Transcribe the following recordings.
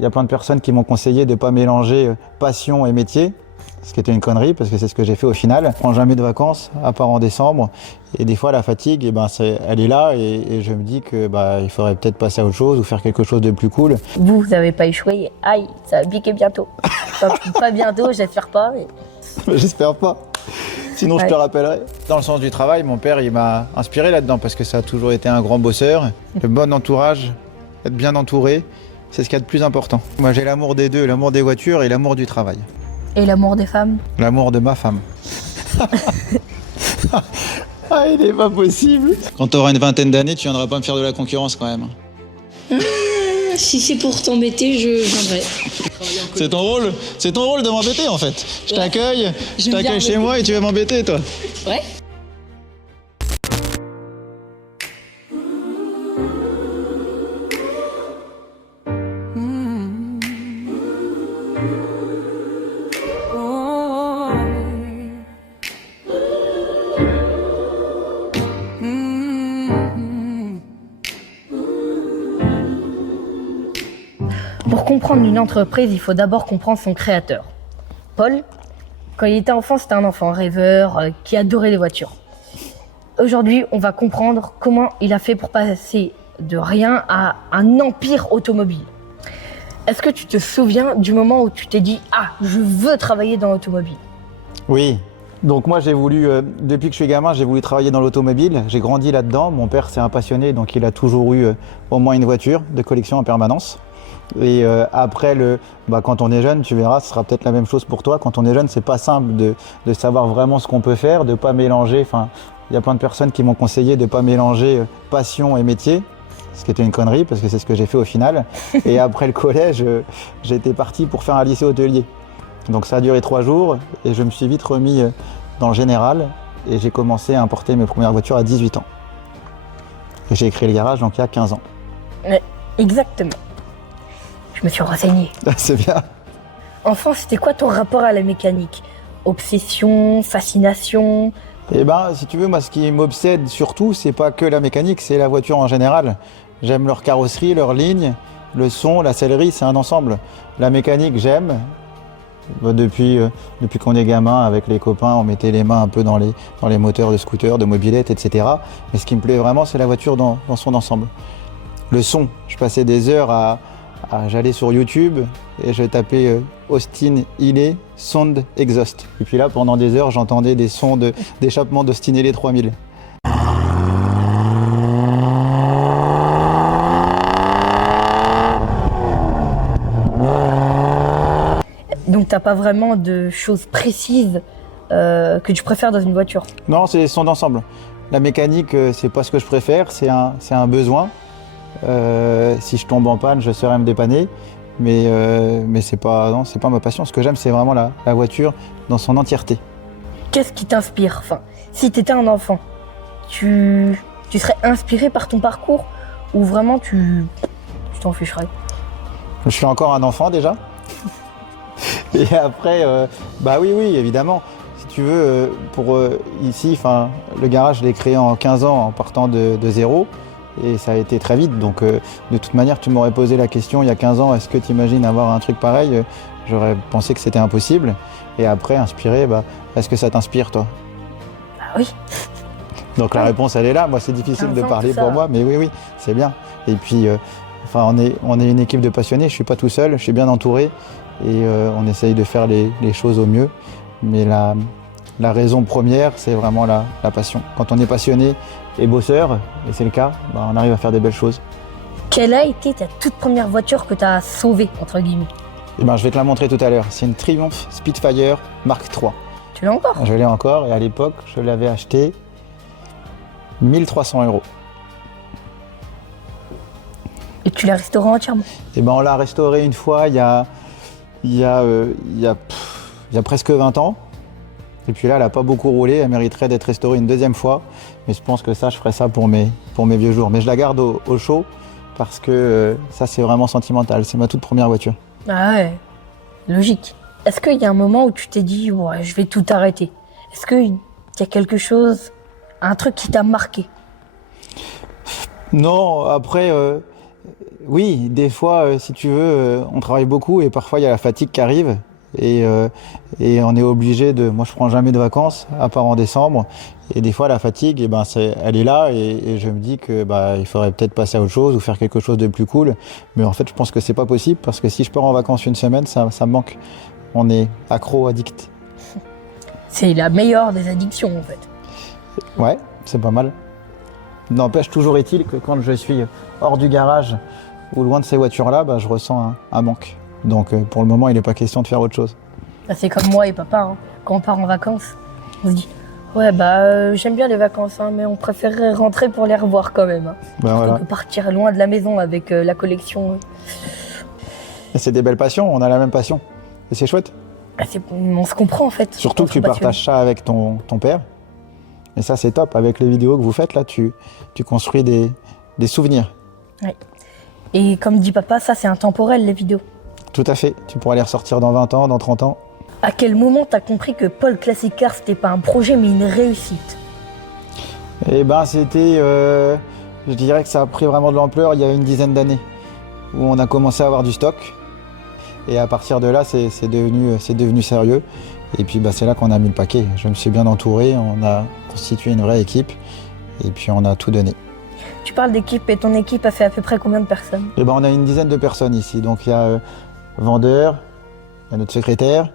Il y a plein de personnes qui m'ont conseillé de ne pas mélanger passion et métier, ce qui était une connerie parce que c'est ce que j'ai fait au final. Je prends jamais de vacances, à part en décembre. Et des fois, la fatigue, elle est là et je me dis que il faudrait peut-être passer à autre chose ou faire quelque chose de plus cool. Vous n'avez pas échoué. Aïe, ça va piquer bientôt. Enfin, pas bientôt, j'espère pas. Mais... J'espère pas. Sinon, je te rappellerai. Dans le sens du travail, mon père, il m'a inspiré là-dedans parce que ça a toujours été un grand bosseur. Le bon entourage, être bien entouré, c'est ce qu'il y a de plus important. Moi, j'ai l'amour des deux, l'amour des voitures et l'amour du travail. Et l'amour des femmes? L'amour de ma femme. Ah, il est pas possible. Quand tu auras une vingtaine d'années, tu viendras pas me faire de la concurrence quand même. Si c'est pour t'embêter, je viendrai. C'est ton rôle de m'embêter en fait. Je t'accueille chez moi et tu vas m'embêter toi. Ouais. Pour comprendre une entreprise, il faut d'abord comprendre son créateur. Paul, quand il était enfant, c'était un enfant rêveur qui adorait les voitures. Aujourd'hui, on va comprendre comment il a fait pour passer de rien à un empire automobile. Est-ce que tu te souviens du moment où tu t'es dit « Ah, je veux travailler dans l'automobile » ? Oui. Donc moi j'ai voulu, depuis que je suis gamin, j'ai voulu travailler dans l'automobile. J'ai grandi là-dedans. Mon père c'est un passionné, donc il a toujours eu au moins une voiture de collection en permanence. Et après, quand on est jeune, tu verras, ce sera peut-être la même chose pour toi. Quand on est jeune, c'est pas simple de savoir vraiment ce qu'on peut faire, de pas mélanger. Enfin, il y a plein de personnes qui m'ont conseillé de pas mélanger passion et métier, ce qui était une connerie parce que c'est ce que j'ai fait au final. Et après le collège, j'étais parti pour faire un lycée hôtelier. Donc ça a duré 3 jours et je me suis vite remis dans le général et j'ai commencé à importer mes premières voitures à 18 ans. Et j'ai créé le garage donc il y a 15 ans. Exactement. Je me suis renseignée. C'est bien. Enfant, c'était quoi ton rapport à la mécanique ? Obsession, fascination ? Eh ben, si tu veux, moi, ce qui m'obsède surtout, c'est pas que la mécanique, c'est la voiture en général. J'aime leur carrosserie, leur ligne, le son, la sellerie, c'est un ensemble. La mécanique, j'aime. Depuis qu'on est gamin, avec les copains, on mettait les mains un peu dans les moteurs de scooters, de mobylettes, etc. Mais ce qui me plaît vraiment, c'est la voiture dans son ensemble. Le son, je passais des heures j'allais sur YouTube et je tapais Austin Healey Sound Exhaust. Et puis là, pendant des heures, j'entendais des sons d'échappement d'Austin Healey 3000. Donc t'as pas vraiment de choses précises que tu préfères dans une voiture ? Non, c'est son d'ensemble. La mécanique, c'est pas ce que je préfère, c'est un besoin. Si je tombe en panne, je saurais me dépanner, mais c'est pas ma passion. Ce que j'aime, c'est vraiment la voiture dans son entièreté. Qu'est-ce qui t'inspire ? Enfin, si tu étais un enfant, tu serais inspiré par ton parcours ou vraiment tu t'en ficherais ? Je suis encore un enfant déjà. Et après, oui, évidemment. Si tu veux, ici, le garage, je l'ai créé en 15 ans en partant de zéro. Et ça a été très vite, donc de toute manière, tu m'aurais posé la question il y a 15 ans, est-ce que tu imagines avoir un truc pareil ? J'aurais pensé que c'était impossible. Et après, inspiré, est-ce que ça t'inspire, toi ? Ah oui. Donc la réponse, elle est là. Moi, c'est difficile de parler pour moi, mais oui, c'est bien. Et puis, on est une équipe de passionnés, je suis pas tout seul, je suis bien entouré. Et on essaye de faire les choses au mieux. Mais la raison première, c'est vraiment la passion. Quand on est passionné et bosseur, et c'est le cas, on arrive à faire des belles choses. Quelle a été ta toute première voiture que tu as sauvée, entre guillemets ? Je vais te la montrer tout à l'heure. C'est une Triumph Spitfire Mark III. Tu l'as encore ? Je l'ai encore et à l'époque, je l'avais acheté 1 300 €. Et tu l'as restaurée entièrement ? On l'a restaurée une fois il y a presque 20 ans. Et puis là, elle n'a pas beaucoup roulé, elle mériterait d'être restaurée une deuxième fois. Mais je pense que ça, je ferai ça pour mes vieux jours. Mais je la garde au chaud parce que ça, c'est vraiment sentimental. C'est ma toute première voiture. Ah ouais, logique. Est-ce qu'il y a un moment où tu t'es dit « Ouais, je vais tout arrêter » ? Est-ce qu'il y a quelque chose, un truc qui t'a marqué ? Non, après, Oui, des fois, si tu veux, on travaille beaucoup et parfois il y a la fatigue qui arrive et on est obligé de. Moi, je prends jamais de vacances à part en décembre et des fois la fatigue, elle est là et je me dis que il faudrait peut-être passer à autre chose ou faire quelque chose de plus cool. Mais en fait, je pense que c'est pas possible parce que si je pars en vacances une semaine, ça me manque. On est addict. C'est la meilleure des addictions en fait. Ouais, c'est pas mal. N'empêche, toujours est-il que quand je suis hors du garage ou loin de ces voitures-là, je ressens un manque. Donc pour le moment, il n'est pas question de faire autre chose. C'est comme moi et papa, hein. Quand on part en vacances, on se dit ouais j'aime bien les vacances, hein, mais on préférerait rentrer pour les revoir quand même. Hein. Plutôt que partir loin de la maison avec la collection. Et c'est des belles passions, on a la même passion. Et c'est chouette. On se comprend en fait. Surtout que tu partages ça avec ton père. Et ça c'est top, avec les vidéos que vous faites là, tu construis des souvenirs. Ouais. Et comme dit papa, ça c'est intemporel les vidéos. Tout à fait, tu pourras les ressortir dans 20 ans, dans 30 ans. À quel moment t'as compris que Paul Classic Car c'était pas un projet mais une réussite? Eh c'était, je dirais que ça a pris vraiment de l'ampleur il y a une dizaine d'années, où on a commencé à avoir du stock. Et à partir de là, c'est devenu sérieux. Et puis c'est là qu'on a mis le paquet. Je me suis bien entouré, on a constitué une vraie équipe et puis on a tout donné. Tu parles d'équipe et ton équipe a fait à peu près combien de personnes? On a une dizaine de personnes ici. Donc il y a vendeur, il y a notre secrétaire,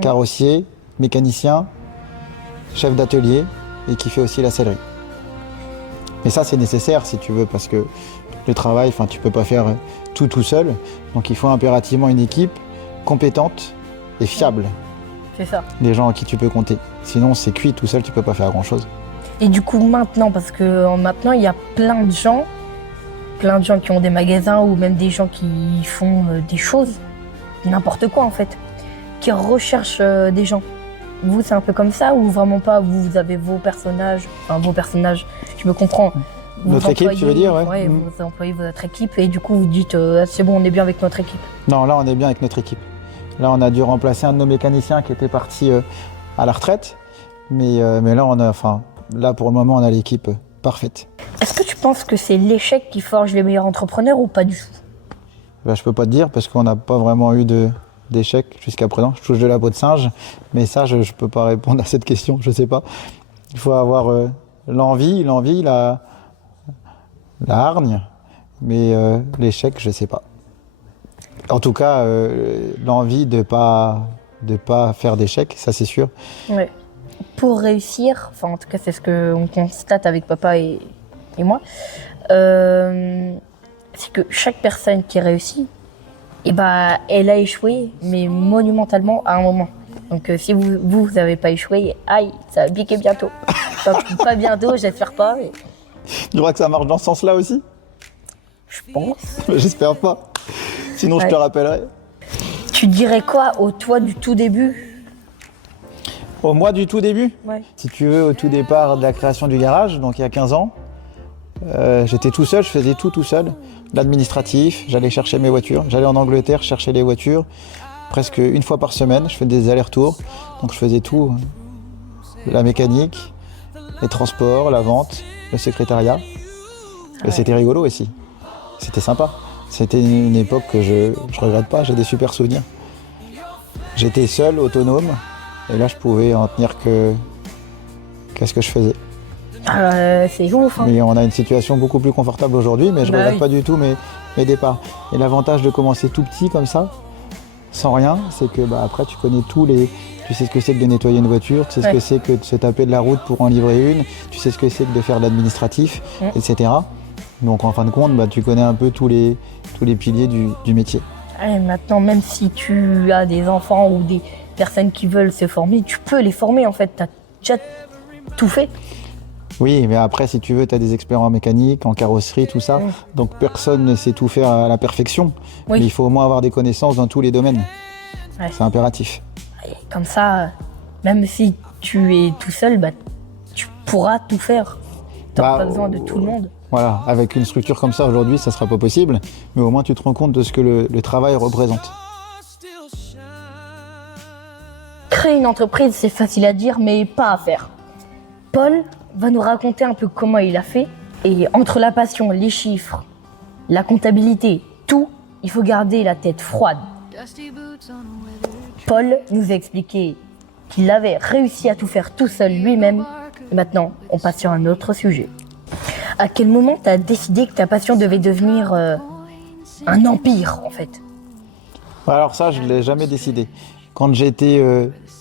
carrossier, mécanicien, chef d'atelier et qui fait aussi la sellerie. Mais ça c'est nécessaire si tu veux parce que le travail, tu peux pas faire tout seul. Donc il faut impérativement une équipe compétente et fiable. C'est ça. Des gens à qui tu peux compter. Sinon c'est cuit tout seul, tu peux pas faire grand chose. Et du coup maintenant, parce que maintenant il y a plein de gens qui ont des magasins ou même des gens qui font des choses, n'importe quoi en fait, qui recherchent des gens. Vous c'est un peu comme ça ou vraiment pas? Vous avez vos personnages, je me comprends. Notre équipe, tu veux dire, ouais. Ouais, vous employez votre équipe et du coup vous dites c'est bon, on est bien avec notre équipe. Non, là on est bien avec notre équipe. Là on a dû remplacer un de nos mécaniciens qui était parti à la retraite, mais là pour le moment on a l'équipe parfaite. Est-ce que tu penses que c'est l'échec qui forge les meilleurs entrepreneurs ou pas du tout? Je peux pas te dire parce qu'on n'a pas vraiment eu d'échec jusqu'à présent. Je touche de la peau de singe, mais ça je peux pas répondre à cette question, je sais pas. Il faut avoir l'envie, la hargne, mais l'échec, je sais pas. En tout cas, l'envie de pas faire d'échec, ça c'est sûr. Ouais. Pour réussir, en tout cas c'est ce qu'on constate avec papa et moi, c'est que chaque personne qui réussit, elle a échoué, mais monumentalement à un moment. Donc si vous n'avez pas échoué, aïe, ça va piquer bientôt. Enfin, pas bientôt, j'espère pas. Mais... Tu crois que ça marche dans ce sens-là aussi? Je pense. J'espère pas. Sinon, je te rappellerai. Tu dirais quoi au toi du tout début? Au moi du tout début? Ouais. Si tu veux, au tout départ de la création du garage, donc il y a 15 ans, j'étais tout seul, je faisais tout seul. L'administratif, j'allais chercher mes voitures. J'allais en Angleterre chercher les voitures presque une fois par semaine. Je faisais des allers-retours. Donc je faisais tout. La mécanique, les transports, la vente, le secrétariat. Et c'était rigolo aussi. C'était sympa. C'était une époque que je regrette pas, j'ai des super souvenirs. J'étais seul, autonome, et là je pouvais en tenir qu'à ce que je faisais. C'est ouf. Hein. Mais on a une situation beaucoup plus confortable aujourd'hui, mais je ne regrette pas du tout mes départs. Et l'avantage de commencer tout petit comme ça, sans rien, c'est que après tu connais tu sais ce que c'est que de nettoyer une voiture, tu sais ce que c'est que de se taper de la route pour en livrer une, tu sais ce que c'est que de faire de l'administratif, etc. Donc en fin de compte, tu connais un peu tous les piliers du métier. Et maintenant, même si tu as des enfants ou des personnes qui veulent se former, tu peux les former en fait, tu as déjà tout fait. Oui, mais après, si tu veux, tu as des experts en mécanique, en carrosserie, tout ça. Donc personne ne sait tout faire à la perfection. Mais il faut au moins avoir des connaissances dans tous les domaines. Ouais. C'est impératif. Et comme ça, même si tu es tout seul, tu pourras tout faire. Tu n'as pas besoin de tout le monde. Voilà, avec une structure comme ça aujourd'hui, ça ne sera pas possible. Mais au moins, tu te rends compte de ce que le travail représente. Créer une entreprise, c'est facile à dire, mais pas à faire. Paul va nous raconter un peu comment il a fait. Et entre la passion, les chiffres, la comptabilité tout, il faut garder la tête froide. Paul nous a expliqué qu'il avait réussi à tout faire tout seul lui-même. Et maintenant, on passe sur un autre sujet. À quel moment tu as décidé que ta passion devait devenir un empire, en fait? Alors ça, je ne l'ai jamais décidé. Quand j'étais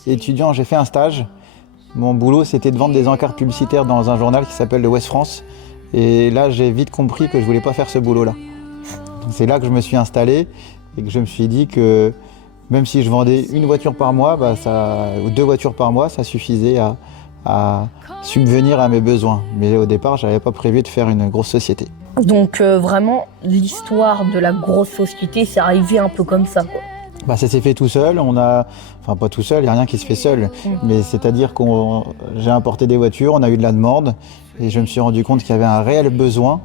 étudiant, j'ai fait un stage. Mon boulot, c'était de vendre des encarts publicitaires dans un journal qui s'appelle le Ouest France. Et là, j'ai vite compris que je ne voulais pas faire ce boulot-là. C'est là que je me suis installé et que je me suis dit que même si je vendais une voiture par mois, ou 2 voitures par mois, ça suffisait à subvenir à mes besoins. Mais au départ, je n'avais pas prévu de faire une grosse société. Donc vraiment, l'histoire de la grosse société, c'est arrivé un peu comme ça, quoi. Ça s'est fait tout seul, enfin pas tout seul, il n'y a rien qui se fait seul, mais c'est-à-dire j'ai importé des voitures, on a eu de la demande et je me suis rendu compte qu'il y avait un réel besoin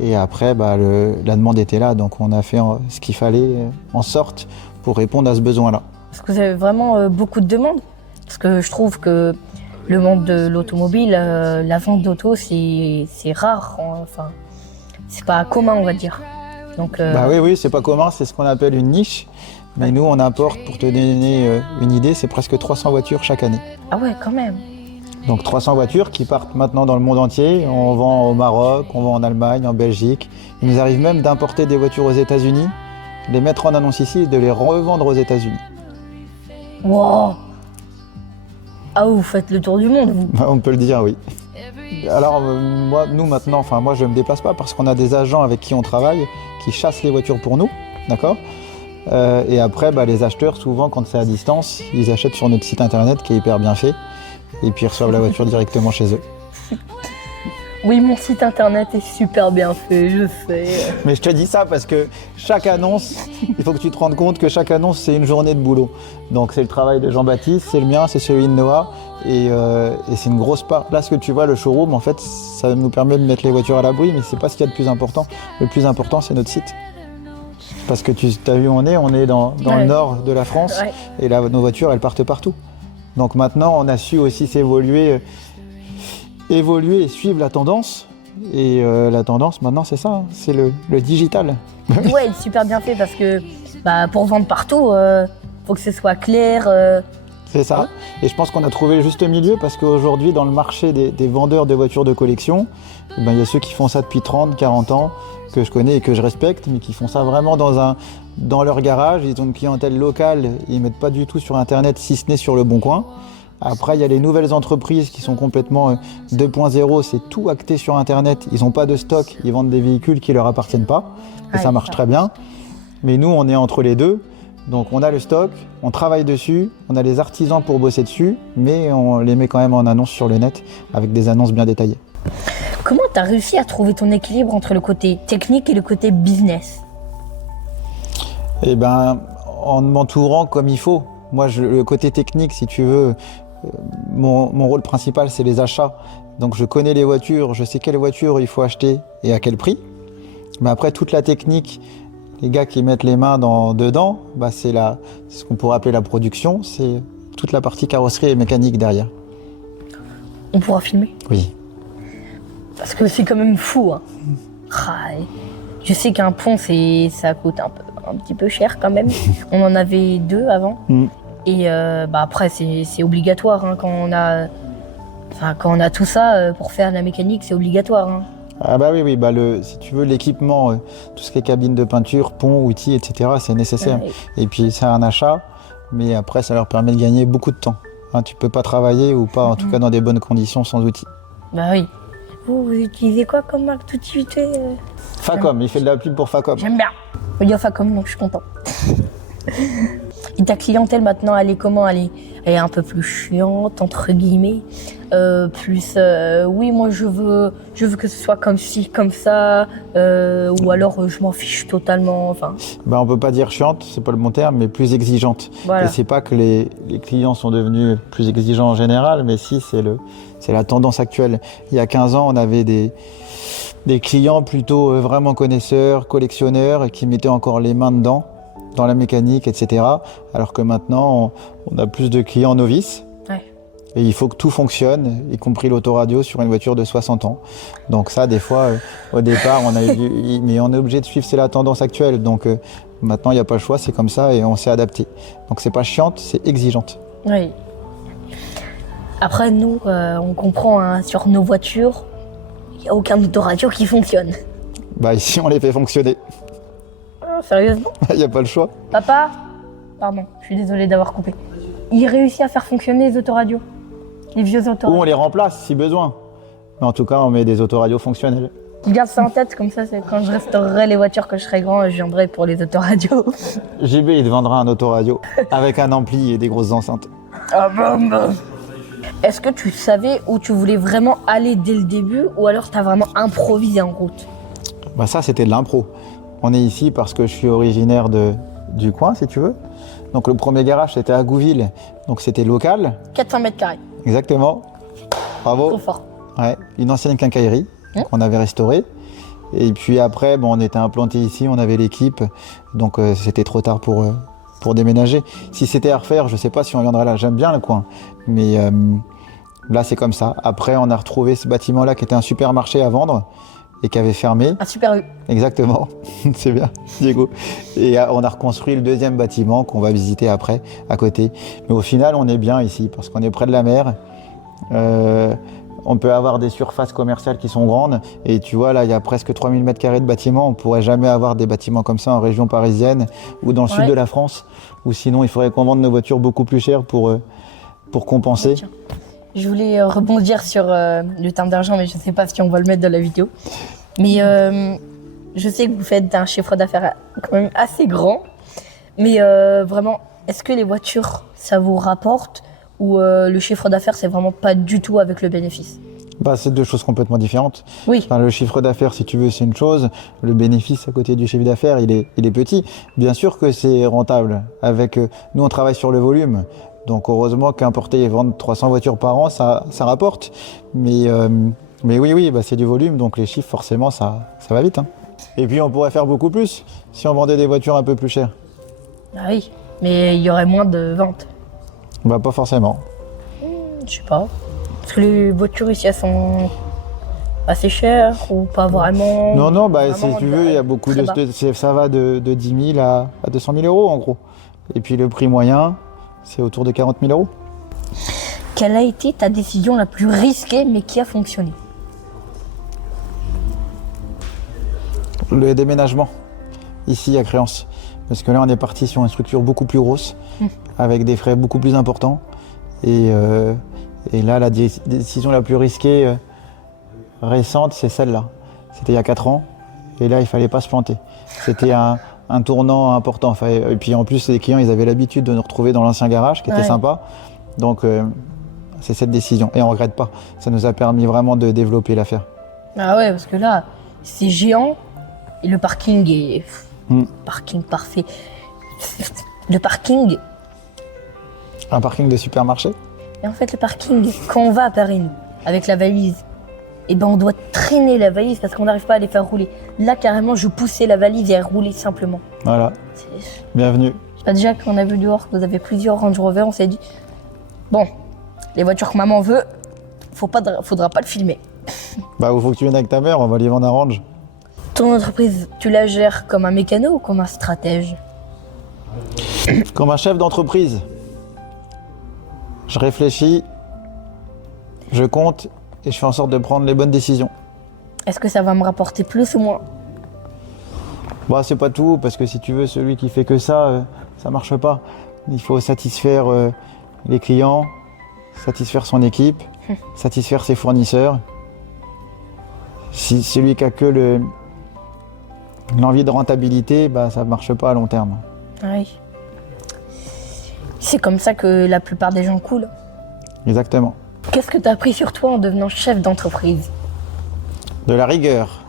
et après la demande était là, donc on a fait ce qu'il fallait en sorte pour répondre à ce besoin-là. Parce que vous avez vraiment beaucoup de demandes, parce que je trouve que le monde de l'automobile, la vente d'auto, c'est rare, enfin c'est pas commun, on va dire. Donc, oui, c'est pas commun, c'est ce qu'on appelle une niche. Mais nous, on importe, pour te donner une idée, c'est presque 300 voitures chaque année. Ah ouais, quand même. Donc 300 voitures qui partent maintenant dans le monde entier. On vend au Maroc, on vend en Allemagne, en Belgique. Il nous arrive même d'importer des voitures aux États-Unis, les mettre en annonce ici et de les revendre aux États-Unis. Wow! Ah, vous faites le tour du monde, vous? On peut le dire, oui. Alors moi je ne me déplace pas parce qu'on a des agents avec qui on travaille qui chassent les voitures pour nous, d'accord? Et après, les acheteurs, souvent, quand c'est à distance, ils achètent sur notre site internet qui est hyper bien fait et puis ils reçoivent la voiture directement chez eux. Oui, mon site internet est super bien fait, je sais. Mais je te dis ça parce que chaque annonce, il faut que tu te rendes compte que chaque annonce, c'est une journée de boulot. Donc c'est le travail de Jean-Baptiste, c'est le mien, c'est celui de Noah. Et c'est une grosse part. Là, ce que tu vois, le showroom, en fait, ça nous permet de mettre les voitures à l'abri, mais c'est pas ce qu'il y a de plus important. Le plus important, c'est notre site. Parce que tu as vu où on est dans le nord de la France, et là, nos voitures, elles partent partout. Donc maintenant, on a su aussi s'évoluer et suivre la tendance. Et la tendance, maintenant, c'est ça, c'est le digital. Ouais, il est super bien fait parce que pour vendre partout, faut que ce soit clair. C'est ça. Et je pense qu'on a trouvé le juste milieu parce qu'aujourd'hui, dans le marché des vendeurs de voitures de collection, il y a ceux qui font ça depuis 30, 40 ans, que je connais et que je respecte, mais qui font ça vraiment dans leur garage. Ils ont une clientèle locale, ils ne mettent pas du tout sur Internet, si ce n'est sur le Bon Coin. Après, il y a les nouvelles entreprises qui sont complètement 2.0, c'est tout acté sur Internet. Ils n'ont pas de stock, ils vendent des véhicules qui ne leur appartiennent pas. Et ça marche très bien. Mais nous, on est entre les deux. Donc on a le stock, on travaille dessus, on a les artisans pour bosser dessus, mais on les met quand même en annonce sur le net avec des annonces bien détaillées. Comment tu as réussi à trouver ton équilibre entre le côté technique et le côté business? En m'entourant comme il faut. Moi, le côté technique, si tu veux, mon rôle principal, c'est les achats. Donc je connais les voitures, je sais quelle voiture il faut acheter et à quel prix. Mais après, toute la technique, les gars qui mettent les mains dedans, c'est ce qu'on pourrait appeler la production, c'est toute la partie carrosserie et mécanique derrière. On pourra filmer? Oui. Parce que c'est quand même fou, hein. Je sais qu'un pont, ça coûte un petit peu cher quand même. On en avait 2 avant. Et après, c'est obligatoire, hein, quand on a tout ça, pour faire de la mécanique, c'est obligatoire, hein. Ah oui, si tu veux, l'équipement, tout ce qui est cabine de peinture, pont, outils, etc., c'est nécessaire. Ouais. Et puis c'est un achat, mais après ça leur permet de gagner beaucoup de temps. Tu peux pas travailler ou pas, en tout cas dans des bonnes conditions sans outils. Oui. Vous utilisez quoi comme marque d'outils? Facom, il fait de la pub pour Facom. J'aime bien. Il y a Facom, donc je suis content. Et ta clientèle maintenant, elle est comment? Elle est un peu plus chiante, entre guillemets. Oui, moi je veux que ce soit comme ci, comme ça, ou alors je m'en fiche totalement. Enfin. On peut pas dire chiante, c'est pas le bon terme, mais plus exigeante. Voilà. Et c'est pas que les clients sont devenus plus exigeants en général, mais si, c'est la tendance actuelle. Il y a 15 ans, on avait des clients plutôt vraiment connaisseurs, collectionneurs, et qui mettaient encore les mains dedans, dans la mécanique, etc. Alors que maintenant, on a plus de clients novices. Ouais. Et il faut que tout fonctionne, y compris l'autoradio sur une voiture de 60 ans. Donc ça, des fois, au départ, mais on est obligé de suivre, c'est la tendance actuelle. Donc maintenant, il n'y a pas le choix, c'est comme ça et on s'est adapté. Donc c'est pas chiante, c'est exigeante. Oui. Après, nous, on comprend, hein, sur nos voitures, il n'y a aucun autoradio qui fonctionne. Bah ici, on les fait fonctionner. Ah, sérieusement? Il n'y a pas le choix. Papa? Pardon, je suis désolée d'avoir coupé. Il réussit à faire fonctionner les autoradios? Les vieux Ou on autoradios? les remplace si besoin. Mais en tout cas, on met des autoradios fonctionnels. Je garde ça en tête, comme ça, c'est quand je restaurerai les voitures que je serai grand, je viendrai pour les autoradios. JB, il te vendra un autoradio avec un ampli et des grosses enceintes. Ah bon. Est-ce que tu savais où tu voulais vraiment aller dès le début, ou alors t'as vraiment improvisé en route? Bah ça, c'était de l'impro. On est ici parce que je suis originaire du coin, si tu veux. Donc le premier garage, c'était à Gouville. Donc c'était local. 400 mètres carrés, Exactement. Bravo. trop fort. Ouais, une ancienne quincaillerie qu'on avait restaurée. Et puis après, bon, on était implanté ici, on avait l'équipe. Donc c'était trop tard pour déménager. Si c'était à refaire, je sais pas si on viendrait là. J'aime bien le coin. Mais là, c'est comme ça. Après, on a retrouvé ce bâtiment-là qui était un supermarché à vendre et qui avait fermé. Un super U. Exactement, c'est bien, Diego. Et on a reconstruit le deuxième bâtiment qu'on va visiter après, à côté. Mais au final, on est bien ici parce qu'on est près de la mer. On peut avoir des surfaces commerciales qui sont grandes. Et tu vois, là, il y a presque 3000 m² de bâtiments. On ne pourrait jamais avoir des bâtiments comme ça en région parisienne ou dans le sud de la France. Ou sinon, il faudrait qu'on vende nos voitures beaucoup plus chères pour compenser. Tiens. Je voulais rebondir sur le terme d'argent, mais je ne sais pas si on va le mettre dans la vidéo. Mais je sais que vous faites un chiffre d'affaires quand même assez grand. Mais vraiment, est-ce que les voitures, ça vous rapporte, ou le chiffre d'affaires, c'est vraiment pas du tout avec le bénéfice? Bah, c'est deux choses complètement différentes. Oui. Enfin, le chiffre d'affaires, si tu veux, c'est une chose. Le bénéfice à côté du chiffre d'affaires, il est petit. Bien sûr que c'est rentable. Nous, on travaille sur le volume. Donc heureusement qu'importer et vendre 300 voitures par an, ça rapporte. Mais oui, bah, c'est du volume, donc les chiffres, forcément, ça va vite. Hein. Et puis on pourrait faire beaucoup plus si on vendait des voitures un peu plus chères. Ah oui, mais il y aurait moins de ventes. Bah pas forcément. Je sais pas. Parce que les voitures ici, elles sont assez chères ou pas vraiment? Non, bah Vraiment, si tu veux, il y a beaucoup très bas. ça va de 10 000 à 200 000 euros en gros. Et puis le prix moyen, c'est autour de 40 000 euros. Quelle a été ta décision la plus risquée mais qui a fonctionné? Le déménagement, ici à Créance. Parce que là, on est parti sur une structure beaucoup plus grosse, avec des frais beaucoup plus importants. Et là, la décision la plus risquée récente, c'est celle-là. C'était il y a 4 ans. Et là, il fallait pas se planter. C'était un tournant important. Enfin, et puis en plus, les clients, ils avaient l'habitude de nous retrouver dans l'ancien garage, qui était sympa. Donc, c'est cette décision. Et on ne regrette pas. Ça nous a permis vraiment de développer l'affaire. Ah ouais, parce que là, c'est géant et le parking est... Parking parfait. Le parking... Un parking de supermarché? Et en fait, le parking, quand on va à Paris, nous, avec la valise, eh ben on doit traîner la valise parce qu'on n'arrive pas à les faire rouler. Là, carrément, je poussais la valise et elle roulait simplement. Voilà. C'est- Bienvenue. Je sais pas, déjà, quand on a vu dehors que vous avez plusieurs Range Rover, on s'est dit, bon, les voitures que maman veut, faudra pas le filmer. Bah, il faut que tu viennes avec ta mère, on va lui vendre un range. Ton entreprise, tu la gères comme un mécano ou comme un stratège? Comme un chef d'entreprise, je réfléchis, je compte et je fais en sorte de prendre les bonnes décisions. Est-ce que ça va me rapporter plus ou moins? Bah, c'est pas tout, parce que si tu veux, celui qui fait que ça marche pas. Il faut satisfaire les clients, satisfaire son équipe, satisfaire ses fournisseurs. Si celui qui a que l'envie de rentabilité, bah, ça marche pas à long terme. Oui. C'est comme ça que la plupart des gens coulent. Exactement. Qu'est-ce que tu as appris sur toi en devenant chef d'entreprise? De la rigueur.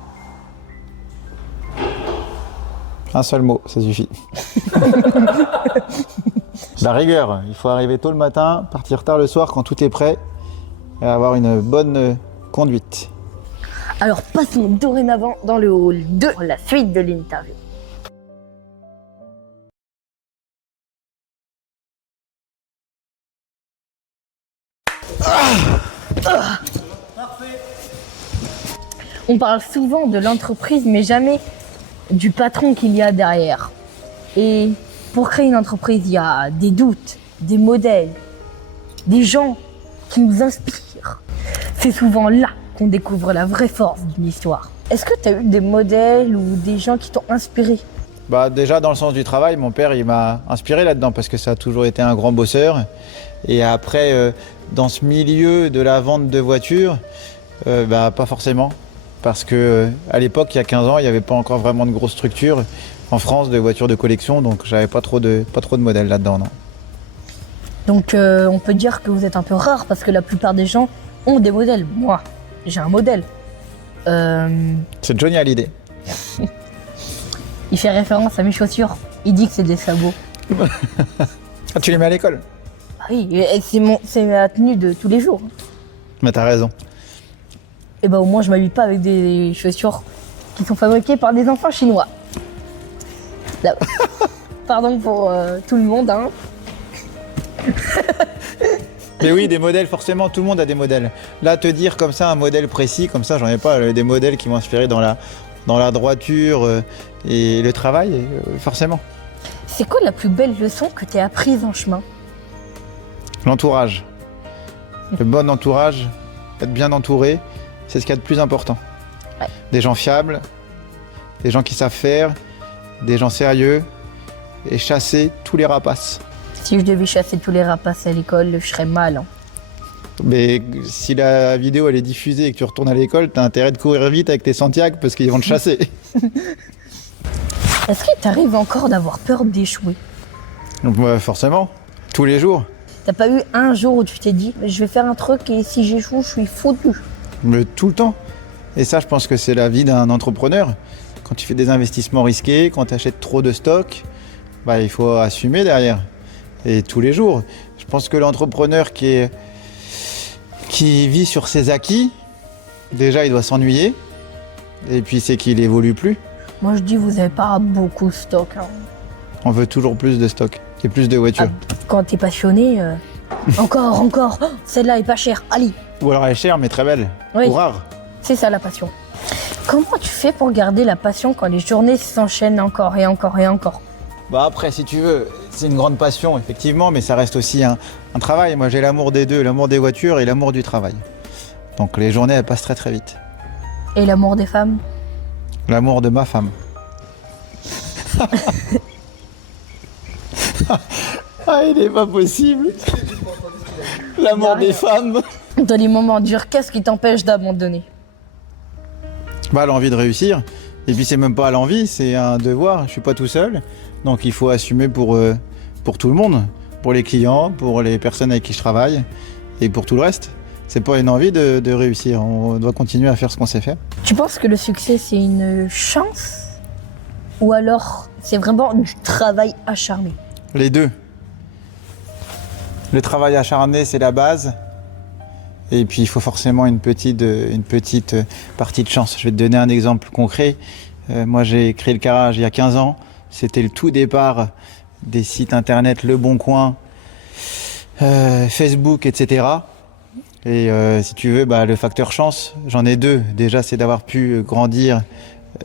Un seul mot, ça suffit. La rigueur, il faut arriver tôt le matin, partir tard le soir quand tout est prêt et avoir une bonne conduite. Alors passons dorénavant dans le hall 2 pour la suite de l'interview. On parle souvent de l'entreprise, mais jamais du patron qu'il y a derrière. Et pour créer une entreprise, il y a des doutes, des modèles, des gens qui nous inspirent. C'est souvent là qu'on découvre la vraie force d'une histoire. Est-ce que tu as eu des modèles ou des gens qui t'ont inspiré? Bah, déjà, dans le sens du travail, mon père, il m'a inspiré là-dedans parce que ça a toujours été un grand bosseur. Et après, dans ce milieu de la vente de voitures, pas forcément. Parce que à l'époque, il y a 15 ans, il n'y avait pas encore vraiment de grosses structures en France de voitures de collection, donc j'avais pas trop de modèles là-dedans, non. Donc on peut dire que vous êtes un peu rare parce que la plupart des gens ont des modèles. Moi, j'ai un modèle. C'est Johnny Hallyday. Il fait référence à mes chaussures. Il dit que c'est des sabots. Ah, tu les mets à l'école? Ah oui, et c'est ma tenue de tous les jours. Mais t'as raison. Et bah au moins je m'habille pas avec des chaussures qui sont fabriquées par des enfants chinois. Là. Pardon pour tout le monde, hein. Mais oui, des modèles, forcément, tout le monde a des modèles. Là, te dire comme ça un modèle précis, comme ça, j'en ai pas. Des modèles qui m'ont inspiré dans la droiture et le travail, forcément. C'est quoi la plus belle leçon que tu as apprise en chemin? L'entourage. Le bon entourage, être bien entouré, c'est ce qu'il y a de plus important. Ouais. Des gens fiables, des gens qui savent faire, des gens sérieux et chasser tous les rapaces. Si je devais chasser tous les rapaces à l'école, je serais mal. Hein. Mais si la vidéo elle est diffusée et que tu retournes à l'école, t'as intérêt de courir vite avec tes Santiago parce qu'ils vont te chasser. Est-ce qu'il t'arrive encore d'avoir peur d'échouer? Donc, forcément, tous les jours. T'as pas eu un jour où tu t'es dit je vais faire un truc et si j'échoue, je suis foutu? Mais tout le temps. Et ça, je pense que c'est la vie d'un entrepreneur. Quand tu fais des investissements risqués, quand tu achètes trop de stock, il faut assumer derrière. Et tous les jours. Je pense que l'entrepreneur qui vit sur ses acquis, déjà, il doit s'ennuyer. Et puis, c'est qu'il évolue plus. Moi, je dis vous avez pas beaucoup de stock. Hein. On veut toujours plus de stock et plus de voitures. Quand t'es passionné, encore, oh, celle-là est pas chère, allez. Ou alors elle est chère, mais très belle. Oui. Ou rare. C'est ça la passion. Comment tu fais pour garder la passion quand les journées s'enchaînent encore et encore et encore? Après, si tu veux, c'est une grande passion, effectivement, mais ça reste aussi un travail. Moi, j'ai l'amour des deux, l'amour des voitures et l'amour du travail. Donc les journées, elles passent très très vite. Et l'amour des femmes? L'amour de ma femme. Ah, il n'est pas possible. L'amour des femmes. Dans les moments durs, qu'est-ce qui t'empêche d'abandonner? L'envie de réussir. Et puis c'est même pas l'envie, c'est un devoir. Je suis pas tout seul. Donc il faut assumer pour tout le monde. Pour les clients, pour les personnes avec qui je travaille et pour tout le reste. C'est pas une envie de réussir. On doit continuer à faire ce qu'on sait faire. Tu penses que le succès, c'est une chance? Ou alors, c'est vraiment du travail acharné? Les deux. Le travail acharné, c'est la base. Et puis, il faut forcément une petite partie de chance. Je vais te donner un exemple concret. Moi, j'ai créé le Garage il y a 15 ans. C'était le tout départ des sites internet Le Bon Coin, Facebook, etc. Et si tu veux, le facteur chance, j'en ai deux. Déjà, c'est d'avoir pu grandir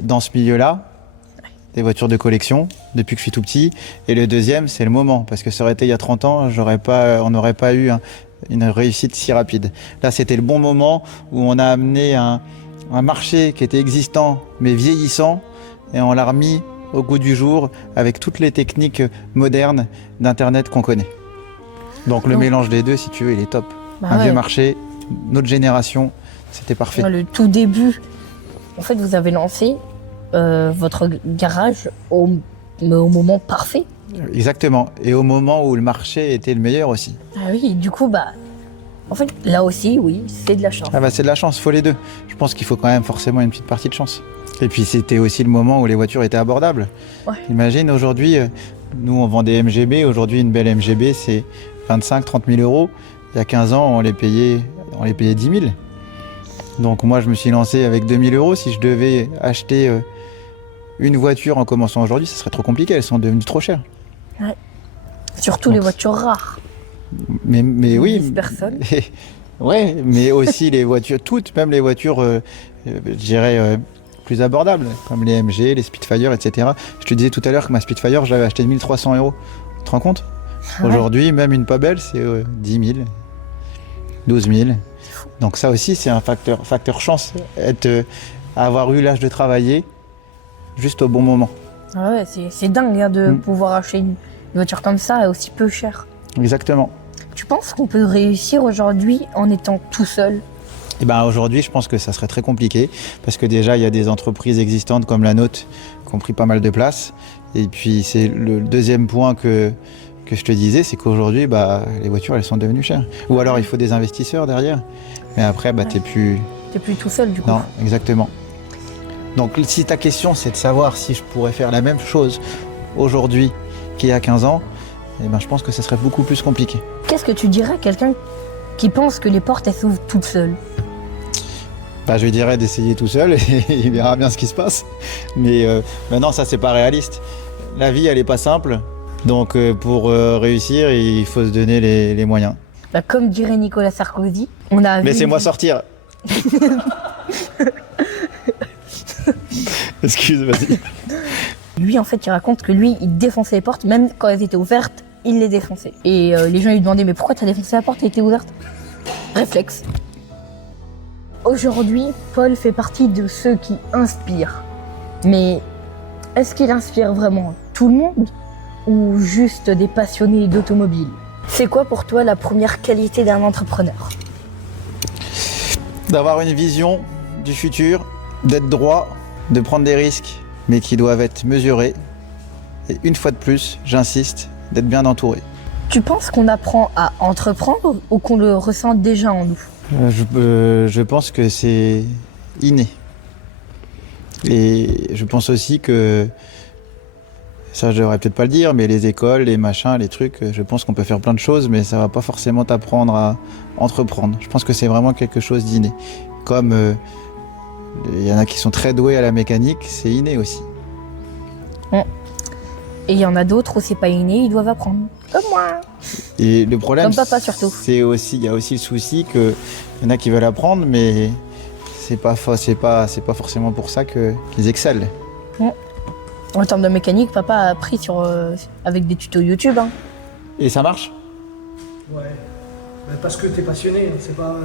dans ce milieu-là, des voitures de collection, depuis que je suis tout petit. Et le deuxième, c'est le moment. Parce que ça aurait été il y a 30 ans, on n'aurait pas eu une réussite si rapide. Là, c'était le bon moment où on a amené un marché qui était existant, mais vieillissant, et on l'a remis au goût du jour avec toutes les techniques modernes d'Internet qu'on connaît. Donc le mélange des deux, si tu veux, il est top. Vieux marché, notre génération, c'était parfait. Le tout début, en fait, vous avez lancé votre garage au moment parfait. Exactement, et au moment où le marché était le meilleur aussi. Ah oui, du coup, en fait, là aussi, oui, c'est de la chance. C'est de la chance, faut les deux. Je pense qu'il faut quand même forcément une petite partie de chance. Et puis c'était aussi le moment où les voitures étaient abordables. Ouais. Imagine aujourd'hui, nous on vend des MGB, aujourd'hui une belle MGB c'est 25-30 000 euros. Il y a 15 ans on les payait 10 000. Donc moi je me suis lancé avec 2 000 euros. Si je devais acheter une voiture en commençant aujourd'hui, ça serait trop compliqué, elles sont devenues trop chères. Ouais. Surtout les voitures rares. Mais oui, personne. Ouais, mais aussi les voitures, toutes, même les voitures, je dirais, plus abordables, comme les MG, les Spitfire, etc. Je te disais tout à l'heure que ma Spitfire, je l'avais acheté 1300 €. Tu te rends compte? Ouais. Aujourd'hui, même une pas belle, c'est 10 000, 12 000. Donc ça aussi, c'est un facteur chance, avoir eu l'âge de travailler juste au bon moment. Ah ouais, c'est dingue hein, de Mm. pouvoir acheter une voiture comme ça et aussi peu chère. Exactement. Tu penses qu'on peut réussir aujourd'hui en étant tout seul? Et ben aujourd'hui, je pense que ça serait très compliqué parce que déjà, il y a des entreprises existantes comme la nôtre qui ont pris pas mal de place. Et puis, c'est le deuxième point que je te disais, c'est qu'aujourd'hui, les voitures, elles sont devenues chères. Ou alors, il faut des investisseurs derrière. Mais après, t'es plus... T'es plus tout seul du coup. Non, exactement. Donc, si ta question, c'est de savoir si je pourrais faire la même chose aujourd'hui qu'il y a 15 ans, eh ben, je pense que ça serait beaucoup plus compliqué. Qu'est-ce que tu dirais à quelqu'un qui pense que les portes elles s'ouvrent toutes seules? Je lui dirais d'essayer tout seul et il verra bien ce qui se passe. Mais non, ça, c'est pas réaliste. La vie, elle est pas simple. Donc, pour réussir, il faut se donner les moyens. Comme dirait Nicolas Sarkozy, on a vu... Laissez-moi sortir. Excuse, vas-y. Lui, en fait, il raconte que lui, il défonçait les portes, même quand elles étaient ouvertes, il les défonçait. Et les gens lui demandaient, mais pourquoi t'as défoncé la porte, elle était ouverte? Réflexe. Aujourd'hui, Paul fait partie de ceux qui inspirent. Mais est-ce qu'il inspire vraiment tout le monde ou juste des passionnés d'automobile? C'est quoi pour toi la première qualité d'un entrepreneur? D'avoir une vision du futur, d'être droit, de prendre des risques, mais qui doivent être mesurés. Et une fois de plus, j'insiste, d'être bien entouré. Tu penses qu'on apprend à entreprendre ou qu'on le ressent déjà en nous? Je pense que c'est inné. Et je pense aussi que, ça je devrais peut-être pas le dire, mais les écoles, les machins, les trucs, je pense qu'on peut faire plein de choses, mais ça va pas forcément t'apprendre à entreprendre. Je pense que c'est vraiment quelque chose d'inné. Comme il y en a qui sont très doués à la mécanique, c'est inné aussi. Et il y en a d'autres où c'est pas inné, ils doivent apprendre. Comme moi. Et le problème, Comme papa surtout. c'est aussi, il y a aussi le souci que il y en a qui veulent apprendre, mais c'est pas forcément pour ça qu'ils excellent. En termes de mécanique, papa a appris avec des tutos YouTube. Hein. Et ça marche? Ouais, parce que t'es passionné, hein, c'est pas.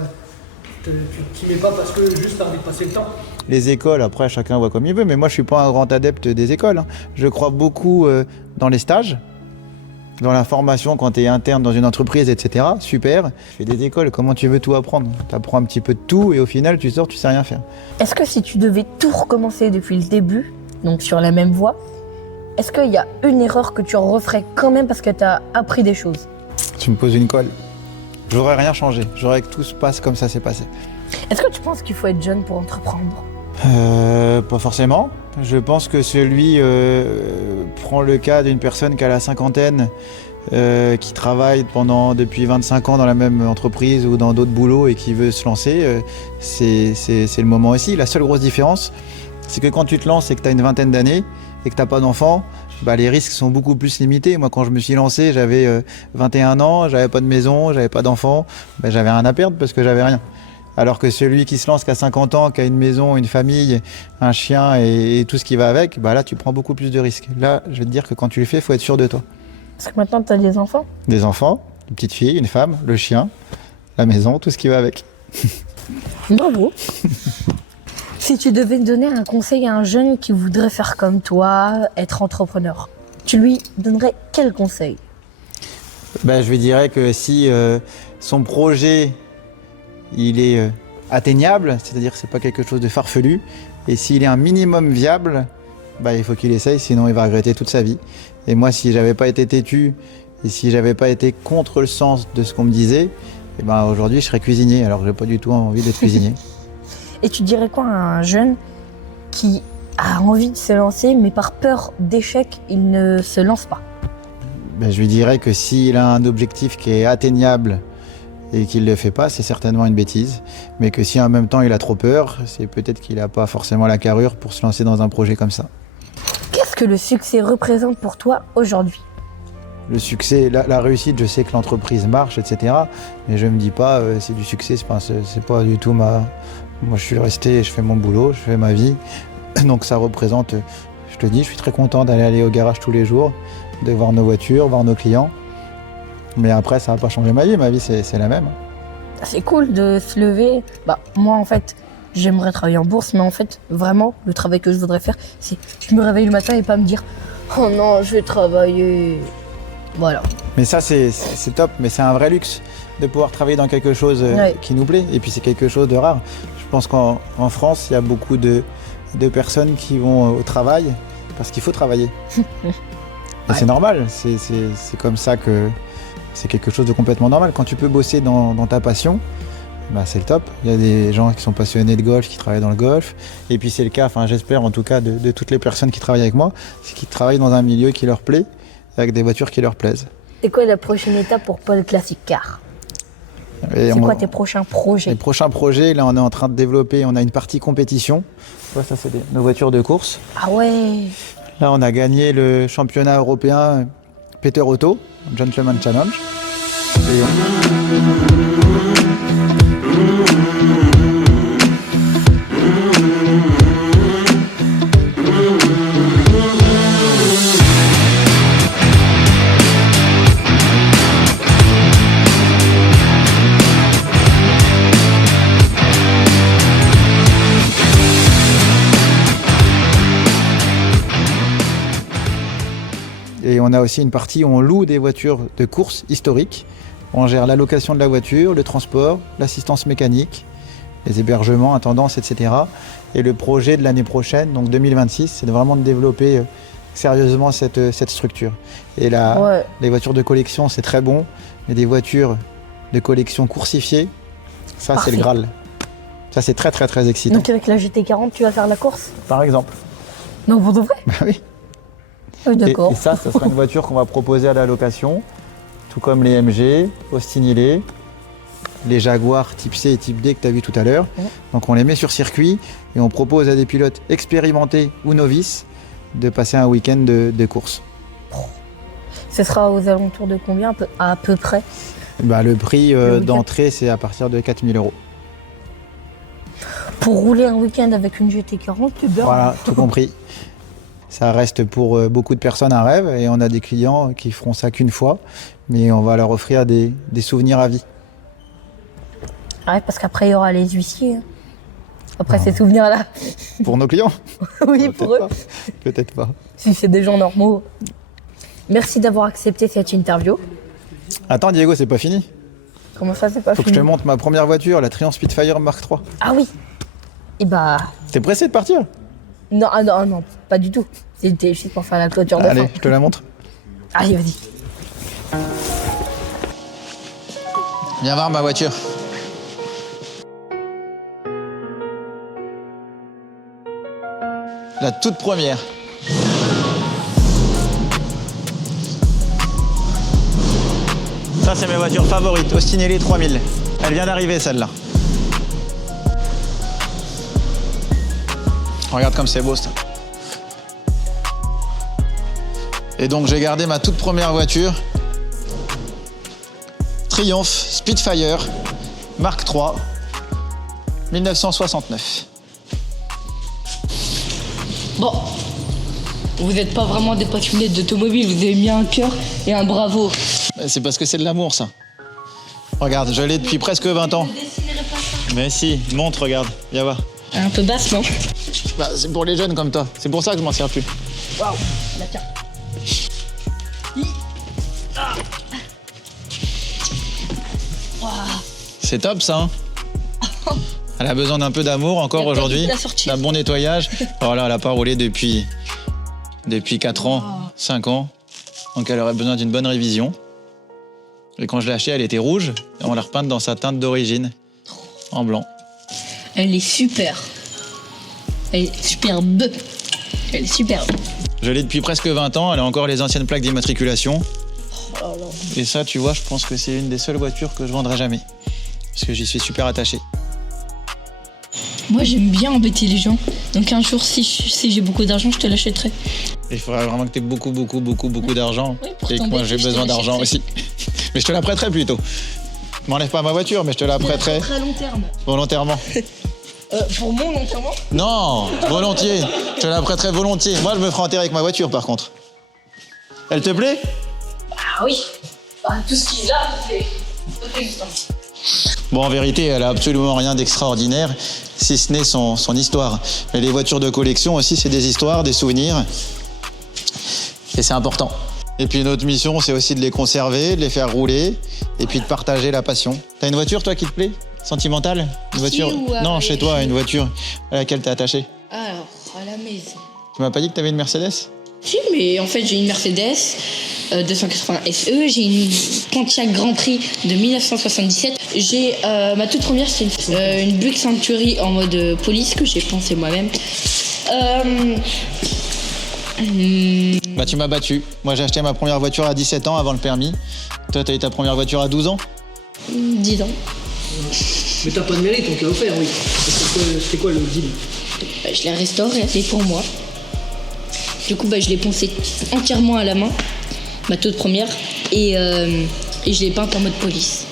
Tu t'y mets pas parce que juste t'as envie de passer le temps. Les écoles, après, chacun voit comme il veut, mais moi, je suis pas un grand adepte des écoles. Hein. Je crois beaucoup dans les stages, dans la formation quand tu es interne dans une entreprise, etc. Super. Fais des écoles, comment tu veux tout apprendre? Tu apprends un petit peu de tout et au final, tu sors, tu sais rien faire. Est-ce que si tu devais tout recommencer depuis le début, donc sur la même voie, est-ce qu'il y a une erreur que tu referais quand même parce que tu as appris des choses? Tu me poses une colle. J'aurais rien changé. J'aurais que tout se passe comme ça s'est passé. Est-ce que tu penses qu'il faut être jeune pour entreprendre? Pas forcément. Je pense que celui prend le cas d'une personne qui a la cinquantaine, qui travaille depuis 25 ans dans la même entreprise ou dans d'autres boulots et qui veut se lancer. C'est le moment aussi. La seule grosse différence, c'est que quand tu te lances et que tu as une vingtaine d'années et que tu n'as pas d'enfant, les risques sont beaucoup plus limités. Moi, quand je me suis lancé, j'avais 21 ans, j'avais pas de maison, j'avais pas d'enfant, j'avais rien à perdre parce que j'avais rien. Alors que celui qui se lance, qui a 50 ans, qui a une maison, une famille, un chien et tout ce qui va avec, là, tu prends beaucoup plus de risques. Là, je vais te dire que quand tu le fais, il faut être sûr de toi. Parce que maintenant, tu as des enfants? Des enfants, une petite fille, une femme, le chien, la maison, tout ce qui va avec. Bravo. Si tu devais donner un conseil à un jeune qui voudrait faire comme toi, être entrepreneur, tu lui donnerais quel conseil? Je lui dirais que si son projet il est atteignable, c'est-à-dire que c'est pas quelque chose de farfelu, et s'il est un minimum viable, il faut qu'il essaye, sinon il va regretter toute sa vie. Et moi, si j'avais pas été têtu et si j'avais pas été contre le sens de ce qu'on me disait, aujourd'hui je serais cuisinier, alors que j'ai pas du tout envie d'être cuisinier. Et tu dirais quoi à un jeune qui a envie de se lancer, mais par peur d'échec, il ne se lance pas? Je lui dirais que s'il a un objectif qui est atteignable et qu'il ne le fait pas, c'est certainement une bêtise. Mais que si en même temps il a trop peur, c'est peut-être qu'il n'a pas forcément la carrure pour se lancer dans un projet comme ça. Qu'est-ce que le succès représente pour toi aujourd'hui? le succès, la réussite, je sais que l'entreprise marche, etc. Mais je me dis pas, c'est du succès, c'est pas du tout ma... Moi, je suis resté, je fais mon boulot, je fais ma vie. Donc ça représente, je te dis, je suis très content d'aller au garage tous les jours, de voir nos voitures, voir nos clients. Mais après, ça va pas changer ma vie c'est la même. C'est cool de se lever. Bah, moi, en fait, j'aimerais travailler en bourse, mais en fait, vraiment, le travail que je voudrais faire, c'est je me réveille le matin et pas me dire « Oh non, je vais travailler ». Voilà. Mais ça, c'est top, mais c'est un vrai luxe de pouvoir travailler dans quelque chose Ouais. qui nous plaît. Et puis, c'est quelque chose de rare. Je pense qu'en France, il y a beaucoup de personnes qui vont au travail parce qu'il faut travailler. Et Ouais. c'est normal, c'est comme ça que c'est quelque chose de complètement normal. Quand tu peux bosser dans ta passion, bah c'est le top. Il y a des gens qui sont passionnés de golf, qui travaillent dans le golf. Et puis c'est le cas, enfin j'espère en tout cas, de toutes les personnes qui travaillent avec moi, c'est qu'ils travaillent dans un milieu qui leur plaît, avec des voitures qui leur plaisent. C'est quoi la prochaine étape pour Paul Classic Car? Et C'est quoi tes prochains projets? Les prochains projets, là on est en train de développer, on a une partie compétition. Ouais, ça c'est nos voitures de course. Ah ouais. Là on a gagné le championnat européen Peter Auto, Gentleman Challenge. Et Et on a aussi une partie où on loue des voitures de course historiques. On gère la location de la voiture, le transport, l'assistance mécanique, les hébergements, intendances, etc. Et le projet de l'année prochaine, donc 2026, c'est vraiment de développer sérieusement cette structure. Et là, Ouais. les voitures de collection, c'est très bon, mais des voitures de collection coursifiées, ça c'est le Parfait. Graal. Ça c'est très très très excitant. Donc avec la GT40, tu vas faire la course? Par exemple. Non, pour de vrai? Bah oui. Ah, d'accord. Et ça sera une voiture qu'on va proposer à la location, tout comme les MG, Austin Healey, les Jaguar type C et type D que tu as vu tout à l'heure. Ouais. Donc on les met sur circuit et on propose à des pilotes expérimentés ou novices de passer un week-end de course. Ce sera aux alentours de combien à peu près? Bah, le prix Le week-end. d'entrée, c'est à partir de 4 000 €. Pour rouler un week-end avec une GT40, tu beurres. Voilà, tout compris. Ça reste pour beaucoup de personnes un rêve et on a des clients qui feront ça qu'une fois, mais on va leur offrir des souvenirs à vie. Ouais, parce qu'après, il y aura les huissiers. Hein. Après ces souvenirs-là. Pour nos clients Oui, pour eux. Peut-être pas. Peut-être pas. Si c'est des gens normaux. Merci d'avoir accepté cette interview. Attends Diego, c'est pas fini. Comment ça, c'est pas Faut que je fini? te montre ma première voiture, la Triumph Spitfire Mark III. Ah oui. Et bah. T'es pressé de partir? Non, ah non, ah non, pas du tout. C'était juste pour faire la clôture de Allez, fin. je te la montre. Allez, vas-y. Viens voir ma voiture. La toute première. Ça, c'est mes voitures favorites, Austin Healey 3000. Elle vient d'arriver, celle-là. Regarde comme c'est beau, ça. Et donc, j'ai gardé ma toute première voiture, Triumph Spitfire Mark III, 1969. Bon, vous n'êtes pas vraiment des passionnés d'automobile, vous avez mis un cœur et un bravo. C'est parce que c'est de l'amour, ça. Regarde, je l'ai depuis presque 20 ans. Mais si, montre, regarde, viens voir. Un peu basse, non? Bah, c'est pour les jeunes comme toi. C'est pour ça que je m'en sers plus. Waouh, la tiens. C'est top, ça. Hein. Elle a besoin d'un peu d'amour encore Y a pas aujourd'hui. de la sortir. D'un bon nettoyage. Voilà, elle n'a pas roulé depuis 4 ans, 5 ans. Donc elle aurait besoin d'une bonne révision. Et quand je l'ai achetée, elle était rouge. Et on l'a repeinte dans sa teinte d'origine, en blanc. Elle est super. Elle est superbe. Elle est superbe. Je l'ai depuis presque 20 ans. Elle a encore les anciennes plaques d'immatriculation. Et ça, tu vois, je pense que c'est une des seules voitures que je vendrai jamais. Parce que j'y suis super attaché. Moi, j'aime bien embêter les gens. Donc un jour, si j'ai beaucoup d'argent, je te l'achèterai. Il faudrait vraiment que tu aies beaucoup d'argent. Oui, pour et que tomber, moi, j'ai je te besoin d'argent l'achèterai. aussi. Mais je te la prêterai plutôt. M'enlève pas ma voiture, mais je te la prêterai Très long terme. volontairement. Pour mon long terme. Non, volontiers. Je te la prêterai volontiers. Moi, je me ferai enterrer avec ma voiture, par contre. Elle te plaît? Ah oui. Bah, tout ce qui est là, c'est existant. Bon, en vérité, elle a absolument rien d'extraordinaire, si ce n'est son histoire. Mais les voitures de collection aussi, c'est des histoires, des souvenirs. Et c'est important. Et puis notre mission, c'est aussi de les conserver, de les faire rouler, et puis de partager la passion. T'as une voiture, toi, qui te plaît? Sentimentale? Une voiture? ou à Non, chez toi, chez une voiture à laquelle t'es attaché. Alors, à la maison. Tu m'as pas dit que t'avais une Mercedes? Si, mais en fait, j'ai une Mercedes 280 SE, j'ai une Pontiac Grand Prix de 1977. J'ai ma toute première, c'est une Buick Century en mode police que j'ai pensé moi-même. Bah, tu m'as battu. Moi, j'ai acheté ma première voiture à 17 ans avant le permis. Toi, t'as eu ta première voiture à 12 ans? 10 ans. Mais t'as pas de mérite, on te l'a offert, oui. C'était quoi le deal? Je l'ai restaurée, elle est pour moi. Du coup, je l'ai poncée entièrement à la main, ma toute première, et je l'ai peinte en mode police.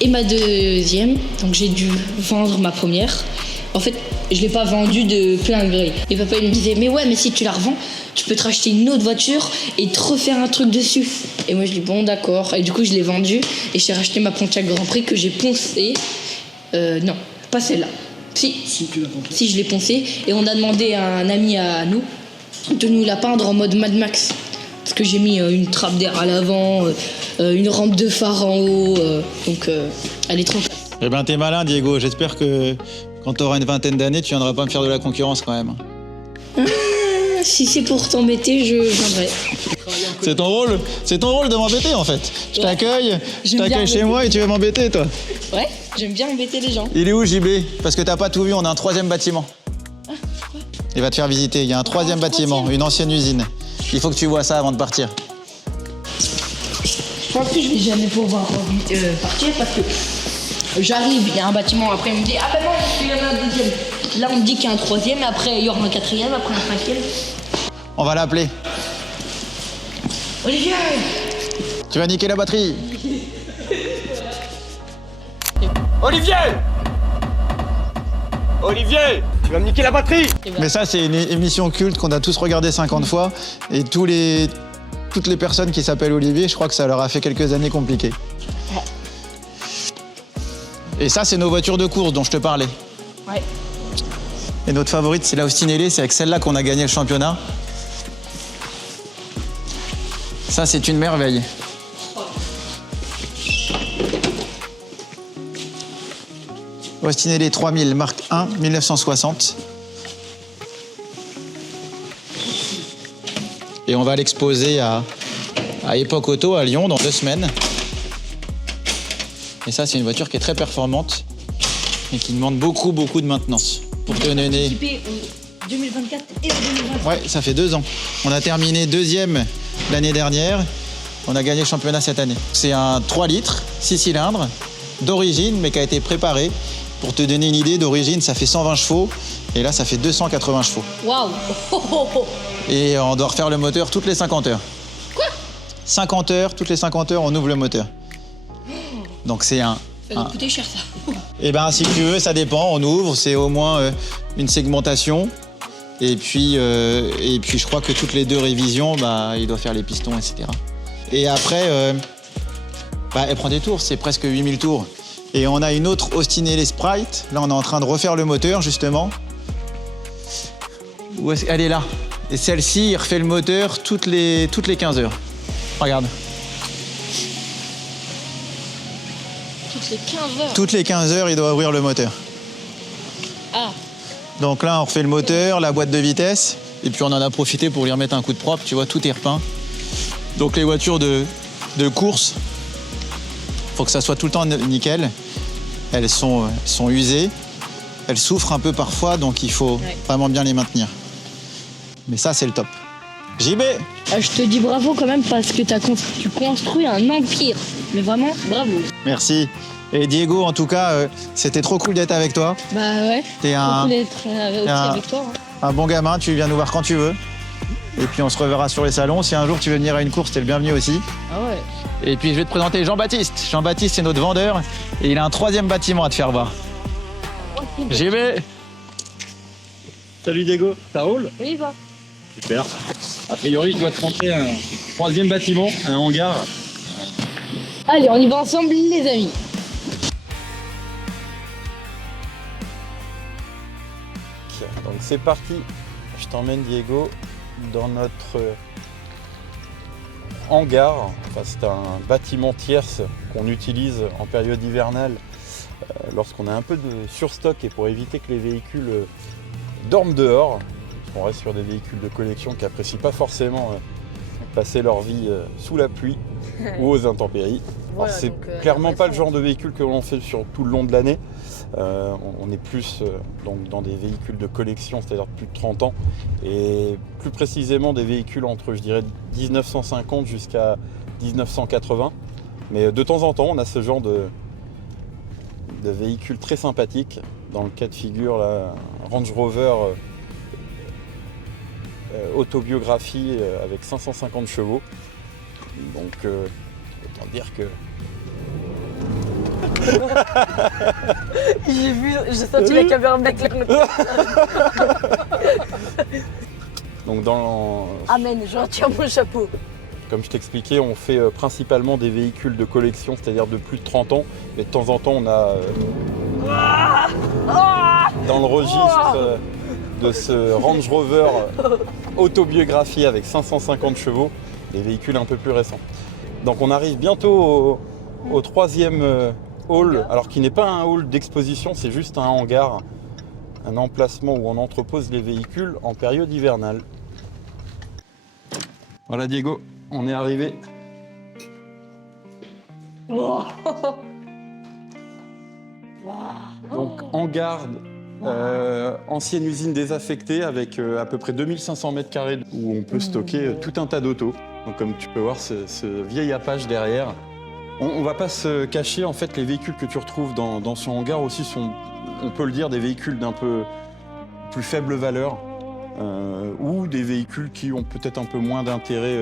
Et ma deuxième, donc j'ai dû vendre ma première. En fait, je l'ai pas vendue de plein gré. Et papa il me disait, mais ouais, mais si tu la revends, tu peux te racheter une autre voiture et te refaire un truc dessus. Et moi je dis, bon d'accord. Et du coup je l'ai vendue et j'ai racheté ma Pontiac Grand Prix que j'ai poncée. Non, pas celle-là. Si, Tu l'as compris. si je l'ai poncée. Et on a demandé à un ami à nous de nous la peindre en mode Mad Max. Parce que j'ai mis une trappe d'air à l'avant, une rampe de phare en haut. Donc elle est trop classe. Eh ben, t'es malin, Diego. J'espère que quand t'auras une vingtaine d'années, tu viendras pas me faire de la concurrence quand même. Si c'est pour t'embêter, je viendrai. C'est ton rôle de m'embêter en fait. Je t'accueille J'aime bien chez embêter. moi et tu veux m'embêter toi. Ouais, j'aime bien embêter les gens. Il est où JB? Parce que t'as pas tout vu, on a un troisième bâtiment. Il va te faire visiter, il y a un troisième bâtiment, une ancienne usine. Il faut que tu vois ça avant de partir. Je pense que je vais jamais pouvoir partir parce que j'arrive, il y a un bâtiment, après on me dit, ah ben non, il y en a un deuxième. Là on me dit qu'il y a un troisième, après il y aura un quatrième, après un cinquième. On va l'appeler. Olivier! Tu vas niquer la batterie. Olivier! Olivier! Tu vas me niquer la batterie! Mais ça, c'est une émission culte qu'on a tous regardé 50 fois. Et toutes les personnes qui s'appellent Olivier, je crois que ça leur a fait quelques années compliquées. Et ça, c'est nos voitures de course dont je te parlais. Ouais. Et notre favorite, c'est la Austinelli. C'est avec celle-là qu'on a gagné le championnat. Ça, c'est une merveille. Austinelli 3000, marque 1, 1960. Et on va l'exposer à Époque Auto à Lyon dans 2 semaines. Et ça, c'est une voiture qui est très performante et qui demande beaucoup de maintenance. Pour te donner... Équipé en 2024 et en 2025. Ouais, ça fait 2 ans. On a terminé 2e l'année dernière. On a gagné le championnat cette année. C'est un 3 litres, 6 cylindres, d'origine, mais qui a été préparé. Pour te donner une idée, d'origine, ça fait 120 chevaux. Et là, ça fait 280 chevaux. Waouh! Oh, oh, oh. Et on doit refaire le moteur toutes les 50 heures. Quoi? 50 heures, toutes les 50 heures, on ouvre le moteur. Donc c'est un... Ça va coûter cher ça. Eh ben, si tu veux, ça dépend. On ouvre, c'est au moins une segmentation. Et puis, je crois que toutes les 2 révisions, il doit faire les pistons, etc. Et après, elle prend des tours, c'est presque 8000 tours. Et on a une autre Austinelli Sprite. Là, on est en train de refaire le moteur, justement. Où est-ce... Elle est là. Et celle-ci, il refait le moteur toutes les 15 heures. Regarde. Toutes les 15 heures. Toutes les 15 heures, il doit ouvrir le moteur. Ah, Donc là, on refait le moteur, la boîte de vitesse. Et puis, on en a profité pour lui remettre un coup de propre. Tu vois, tout est repeint. Donc, les voitures de course, faut que ça soit tout le temps nickel. Elles sont usées. Elles souffrent un peu parfois, donc il faut vraiment bien les maintenir. Mais ça, c'est le top. JB! je te dis bravo quand même parce que tu construis un empire. Mais vraiment, bravo. Merci. Et Diego, en tout cas, c'était trop cool d'être avec toi. Bah ouais. T'es Trop un, cool d'être aussi avec toi. Hein. un bon gamin, tu viens nous voir quand tu veux. Et puis on se reverra sur les salons. Si un jour tu veux venir à une course, t'es le bienvenu aussi. Ah ouais. Et puis je vais te présenter Jean-Baptiste. Jean-Baptiste, c'est notre vendeur. Et il a un 3e bâtiment à te faire voir. J'y vais. Salut Diego, ça roule? Oui, va. Super. A priori, je dois te montrer un 3e bâtiment, un hangar. Allez, on y va ensemble, les amis. Donc c'est parti. Je t'emmène Diego dans notre hangar. Enfin, c'est un bâtiment tierce qu'on utilise en période hivernale lorsqu'on a un peu de surstock et pour éviter que les véhicules dorment dehors. On reste sur des véhicules de collection qui n'apprécient pas forcément passer leur vie sous la pluie ou aux intempéries. Voilà, Alors, c'est donc, clairement pas le intéressant. genre de véhicule que l'on fait sur tout le long de l'année. On est plus donc dans des véhicules de collection, c'est-à-dire de plus de 30 ans, et plus précisément des véhicules entre, je dirais, 1950 jusqu'à 1980. Mais de temps en temps, on a ce genre de véhicules très sympathiques. Dans le cas de figure, là, Range Rover autobiographie avec 550 chevaux. Donc, autant dire que J'ai senti la caméra mettre donc dans Amen, je retire mon chapeau. Comme je t'expliquais, on fait principalement des véhicules de collection, c'est-à-dire de plus de 30 ans. Mais de temps en temps, on a dans le registre de ce Range Rover autobiographie avec 550 chevaux, des véhicules un peu plus récents. Donc on arrive bientôt au 3e hall, alors qui n'est pas un hall d'exposition, c'est juste un hangar, un emplacement où on entrepose les véhicules en période hivernale. Voilà Diego, on est arrivé. Donc hangar, ancienne usine désaffectée avec à peu près 2500 mètres carrés où on peut stocker tout un tas d'autos. Donc comme tu peux voir ce vieil Apache derrière. On va pas se cacher, en fait les véhicules que tu retrouves dans ce hangar aussi sont, on peut le dire, des véhicules d'un peu plus faible valeur ou des véhicules qui ont peut-être un peu moins d'intérêt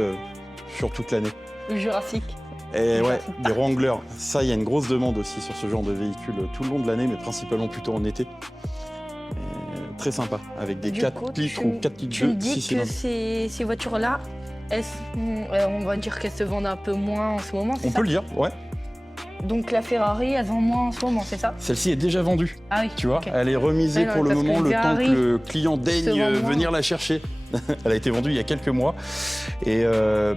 sur toute l'année. Le Jurassique. Et ouais, des Wrangler. Ça, il y a une grosse demande aussi sur ce genre de véhicules tout le long de l'année, mais principalement plutôt en été. Et très sympa, avec des 4 litres ou 4 litres Tu me de 6 dis que cylindres. ces voitures-là, on va dire qu'elles se vendent un peu moins en ce moment, c'est On ça? peut le dire, ouais. Donc la Ferrari, elles vendent moins en ce moment, c'est ça? Celle-ci est déjà vendue, Ah oui, tu vois. ok. Elle est remisée Ouais, non, pour le parce que moment, les le temps Ferrari que le client daigne se vendent moins. venir la chercher. Elle a été vendue il y a quelques mois et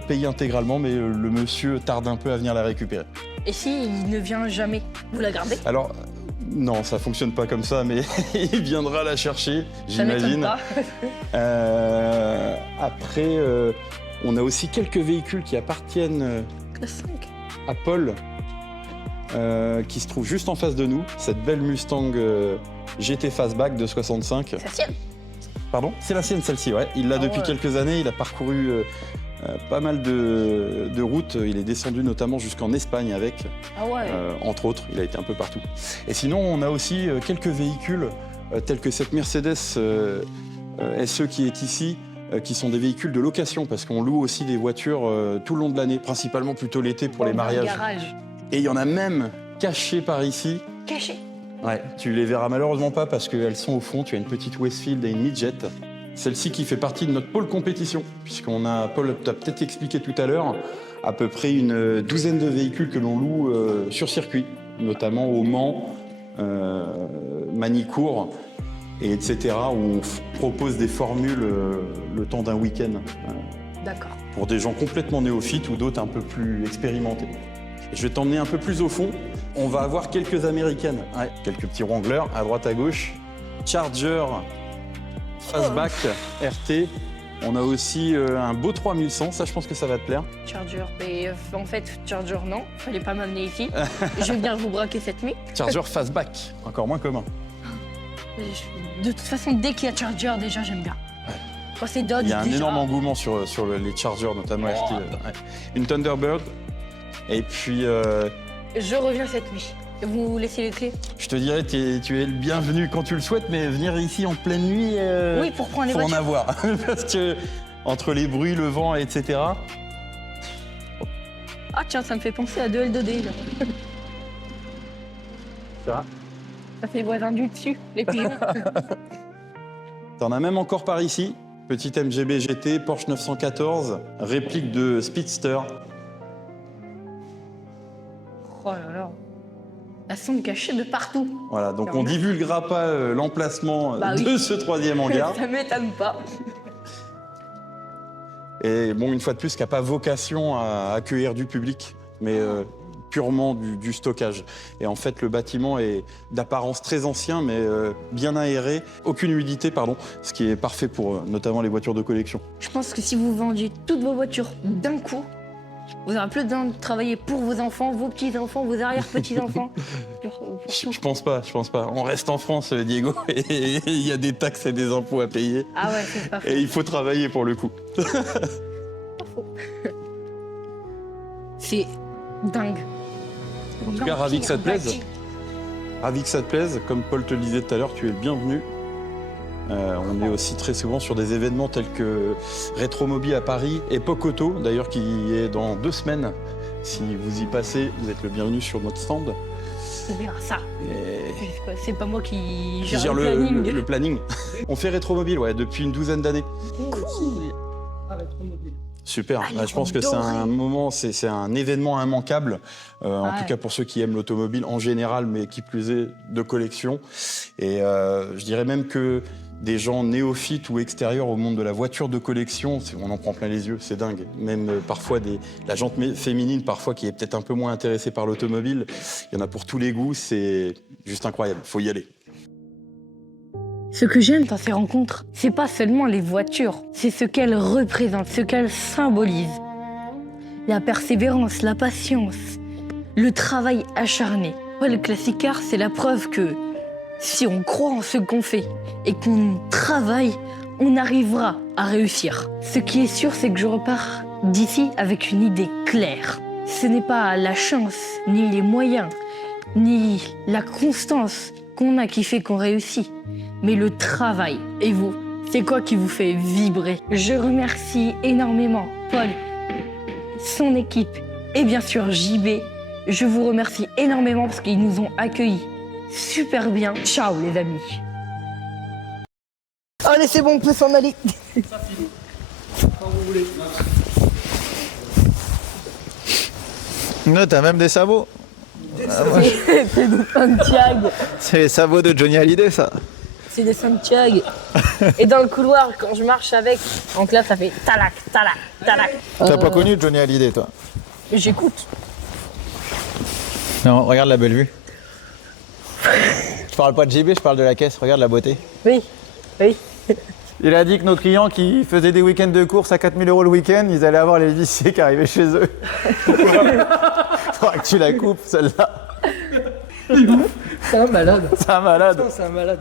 payée intégralement, mais le monsieur tarde un peu à venir la récupérer. Et s'il ne vient jamais, vous la gardez? Alors, non, ça fonctionne pas comme ça, mais il viendra la chercher, Ça m'étonne j'imagine. pas. Après, on a aussi quelques véhicules qui appartiennent Classe 5. à Paul, qui se trouve juste en face de nous. Cette belle Mustang GT Fastback de 65. C'est la sienne. Pardon? C'est la sienne celle-ci, ouais. Il l'a Ah depuis ouais. quelques années, il a parcouru pas mal de routes. Il est descendu notamment jusqu'en Espagne avec, Ah ouais. entre autres. Il a été un peu partout. Et sinon, on a aussi quelques véhicules tels que cette Mercedes SE qui est ici, qui sont des véhicules de location parce qu'on loue aussi des voitures tout le long de l'année, principalement plutôt l'été pour les Dans un mariages. garage. Et il y en a même cachés par ici. Caché. Ouais, tu les verras malheureusement pas parce qu'elles sont au fond. Tu as une petite Westfield et une Midjet. Celle-ci qui fait partie de notre pôle compétition, puisqu'on a, Paul t'a peut-être expliqué tout à l'heure, à peu près une douzaine de véhicules que l'on loue sur circuit, notamment au Mans, Manicourt, et etc., où on propose des formules le temps d'un week-end D'accord. pour des gens complètement néophytes ou d'autres un peu plus expérimentés. Je vais t'emmener un peu plus au fond. On va avoir quelques américaines, ouais, quelques petits Wrangler à droite à gauche, Charger, Fastback, RT. On a aussi un beau 3100, ça je pense que ça va te plaire. Charger. Mais en fait, Charger, non. Fallait pas m'amener ici. Je vais venir vous braquer cette nuit. Charger Fastback, encore moins commun. De toute façon, dès qu'il y a Charger, déjà, j'aime bien. Quand c'est Dodge, Il y a un déjà, énorme engouement sur les Chargers, notamment RT. Ouais. Une Thunderbird. Et puis, Je reviens cette nuit. Vous laissez les clés? je te dirais, tu es le bienvenu quand tu le souhaites, mais venir ici en pleine nuit, Oui, pour prendre les faut en voitures. avoir. Parce que entre les bruits, le vent, etc. Ah tiens, ça me fait penser à 2L2D là. Ça. Ça fait voisin du dessus, les pigeons. T'en as même encore par ici. Petit MGB GT, Porsche 914, réplique de Speedster. Oh là là. Elles sont cachées de partout. Voilà, donc on divulguera pas l'emplacement Bah oui. de ce 3e hangar. Ça m'étonne pas. Et bon, une fois de plus, qui n'a pas vocation à accueillir du public, mais purement du stockage. Et en fait, le bâtiment est d'apparence très ancien, mais bien aéré, aucune humidité, pardon, ce qui est parfait pour notamment les voitures de collection. Je pense que si vous vendiez toutes vos voitures d'un coup, vous n'aurez plus besoin de travailler pour vos enfants, vos petits-enfants, vos arrière-petits-enfants. Je pense pas. On reste en France, Diego, et il y a des taxes et des impôts à payer. Ah ouais, c'est pas faux. Et il faut travailler pour le coup. C'est dingue. En tout cas, ravi que ça te plaise. Ravi que ça te plaise. Comme Paul te le disait tout à l'heure, tu es le bienvenu. On est aussi très souvent sur des événements tels que Rétromobile à Paris, Époque Auto, d'ailleurs qui est dans 2 semaines. Si vous y passez, vous êtes le bienvenu sur notre stand. On verra ça. Et C'est pas moi qui qui gère gère le planning. le planning. On fait Rétromobile depuis une 12aine d'années. Super. Ah, Je pense que c'est un moment, c'est un événement immanquable, en tout cas pour ceux qui aiment l'automobile en général, mais qui plus est de collection. Et je dirais même que des gens néophytes ou extérieurs au monde de la voiture de collection, on en prend plein les yeux, c'est dingue. Même parfois la jante féminine, parfois qui est peut-être un peu moins intéressée par l'automobile, il y en a pour tous les goûts, c'est juste incroyable, faut y aller. Ce que j'aime dans ces rencontres, c'est pas seulement les voitures, c'est ce qu'elles représentent, ce qu'elles symbolisent. La persévérance, la patience, le travail acharné. Ouais, le Classic Car, c'est la preuve que si on croit en ce qu'on fait et qu'on travaille, on arrivera à réussir. Ce qui est sûr, c'est que je repars d'ici avec une idée claire. Ce n'est pas la chance, ni les moyens, ni la constance qu'on a qui fait qu'on réussit, mais le travail. Et vous, c'est quoi qui vous fait vibrer? Je remercie énormément Paul, son équipe et bien sûr JB. Je vous remercie énormément parce qu'ils nous ont accueillis super bien. Ciao les amis. Allez, c'est bon, on peut s'en aller. Quand vous voulez. Non, t'as même des sabots. C'est des Santiago. C'est les sabots de Johnny Hallyday, ça. C'est des Santiago. Et dans le couloir, quand je marche avec, en classe, ça fait talac, talac, talac. T'as pas connu Johnny Hallyday, toi? J'écoute. Non, regarde la belle vue. Je parle pas de JB, je parle de la caisse. Regarde la beauté. Oui, oui. Il a dit que nos clients qui faisaient des week-ends de course à 4 000 € le week-end, ils allaient avoir les huissiers qui arrivaient chez eux. Faudra que tu la coupes, celle-là. C'est un malade. C'est un malade. C'est un malade.